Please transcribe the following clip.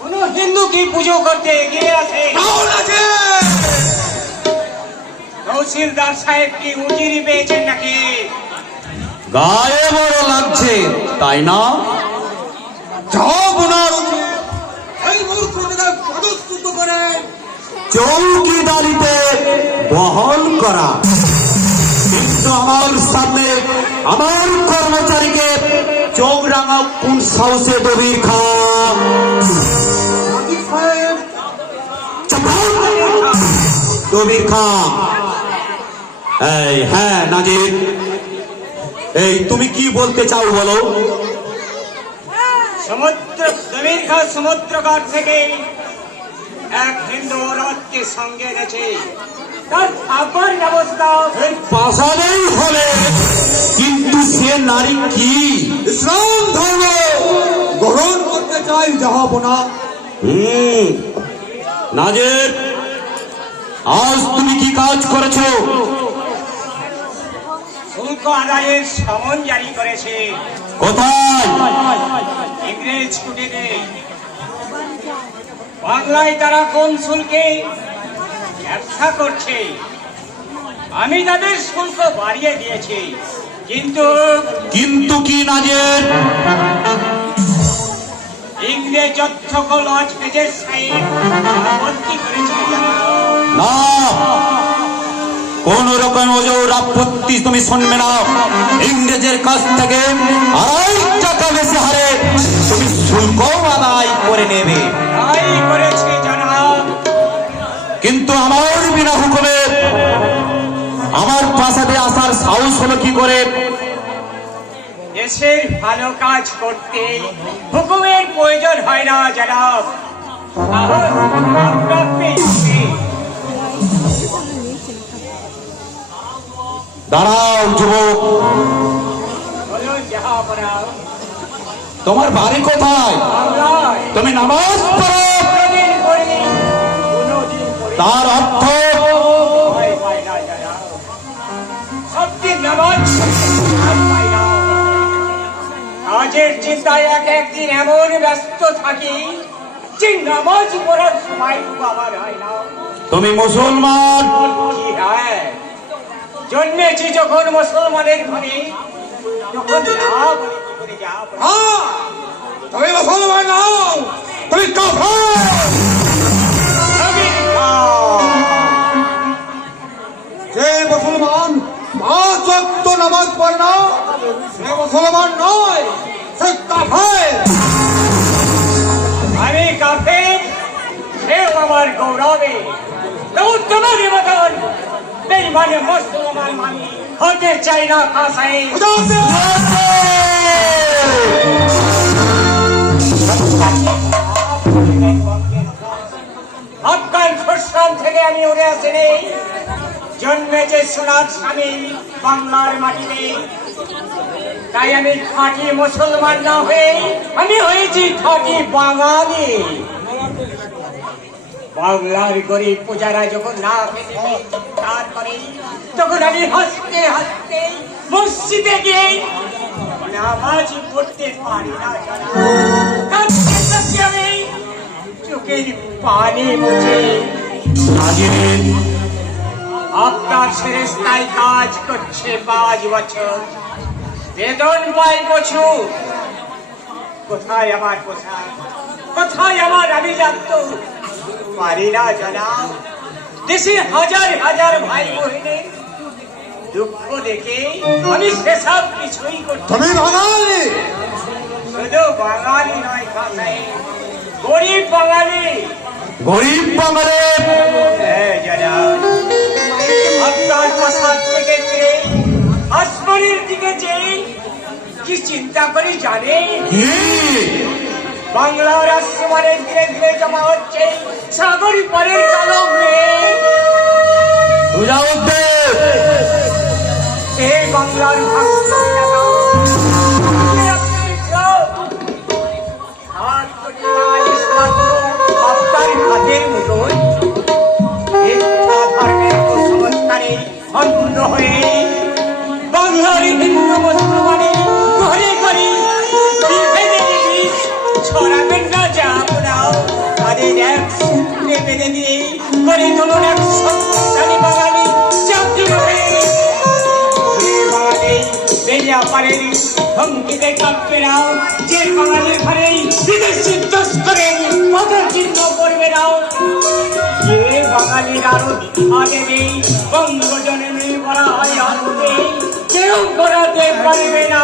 কোন হিন্দু কি পুজো করতে এগিয়ে আছে? তহসিলদার সাহেব কি উজিরি পেয়েছেন নাকি? গায়ে বড় লাগছে তাই না? চৌকিদারিতে বহল করা, কিন্তু আমার সামনে আমার কর্মচারীকে চৌরাঙা কোন সাহসে দবির খান? দবির খান। এই হ্যাঁ নাজির, এই তুমি কি বলতে চাও বলো? সমুদ্রঘাট থেকে এক হিন্দু রথকে সঙ্গে এনেছে, তার থাকার ব্যবস্থা পাশালেই হবে, কিন্তু সে নারী কি ইসলাম ধর্ম গ্রহণ করতে চাই জাহাপনা। নাজির, আজ তুমি কি কাজ করেছো? শুল্ক আদায়ের সমন জারি করেছে। কোথায়? ইংরেজ কুটিরে। বাংলায় তারা কোন শুল্কে ব্যবসা করছে, আমি তাদের শুল্ক বাড়িয়ে দিয়েছি। কিন্তু কি নাজির? ইংরেজ অধ্যক্ষ লর্ড মেজর সাহেব আপত্তি করেছে। না, কোন রকম ওজোর আপত্তি তুমি শুনবে না। ইংরেজের কাছ থেকে 2.5 টাকা বেশি হারে তুমি শুল্ক আদায় করে নেবে। তাই করেছে জনাব। কিন্তু আমার বিনা হুকুমে আমার প্রাসাদে আসার সাহস হলো কি করে? দেশের ভালো কাজ করতে হুকুমের প্রয়োজন হয় না জনাব। দাঁড়াও যুবক, তোমার বাড়ি কোথায়? তুমি নামাজ পড়ো, তার অর্থ কাজের চিন্তায় একদিন এমন ব্যস্ত থাকি যে নামাজ পড়ার সময় আমার হয় না। তুমি মুসলমান? হ্যাঁ, জন্মেছি যখন মুসলমানের ঘরে, তখন না বলে কি করে যা। তুমি মুসলমান নাও, তুমি কাফের। যে মুসলমান 5 ওয়াক্ত নামাজ পড়ে না সে মুসলমান নয়, সে কাফের। আমি কাফের, সেও আমার গৌরবে। তোমাদের মতন বেঈমানে মুসলমান মানি হতে চাই না। ভাষায় আফগান খোরসান থেকে আমি উড়ে আসিনি। জন্মেছে সোনার স্বামী বাংলার মাটিতে, তাই আমি খাঁটি মুসলমান না হয়ে আমি হয়েছি খাঁটি বাঙালি। বাংলার গরিব পূজারা যখন না পেতে তারপরে তখন আমি হাসতে হাসতে মসজিদে গিয়ে নামাজ পড়তে পারি না। আমি চোখের পানি মুছে আপনার ফেরেশতায় কাজ করছে 5 বছর, বেতন পাই বছর। কোথায় আমার পোশাক, কোথায় আমার আভিজাত্য? পারি না জনাব। দেশে হাজার হাজার ভাই বোনের দুঃখ দেখে আমি সেসব কিছুই করছি। তুমি বাঙালি? শুধু বাঙালি নয়, গরিব বাঙালি। গরিব বাঙালি? হ্যাঁ জনাব। আপনার প্রসাদ থেকে ফিরে আসমানের দিকে চেয়ে কি চিন্তা করি জানেন? বাংলার আসমানের ধীরে ধীরে জমা হচ্ছে সাগরী পরের কালো মেঘ। এই বাংলার আপনার হাতের মতন ধর্মের কুসংস্কারে অন্ধ হয়ে বাংলার হিন্দু মুসলমানের ঘরে গোপালের হুমকিতে কাঁপবে না, যে বাঙালির ঘরেই বিদেশি তস্করের পদের চিহ্ন পড়বে না, যে বাঙালির আরো দেবে বঙ্গজননী বলা হয় আসবে, কেউ করাতে পারবে না।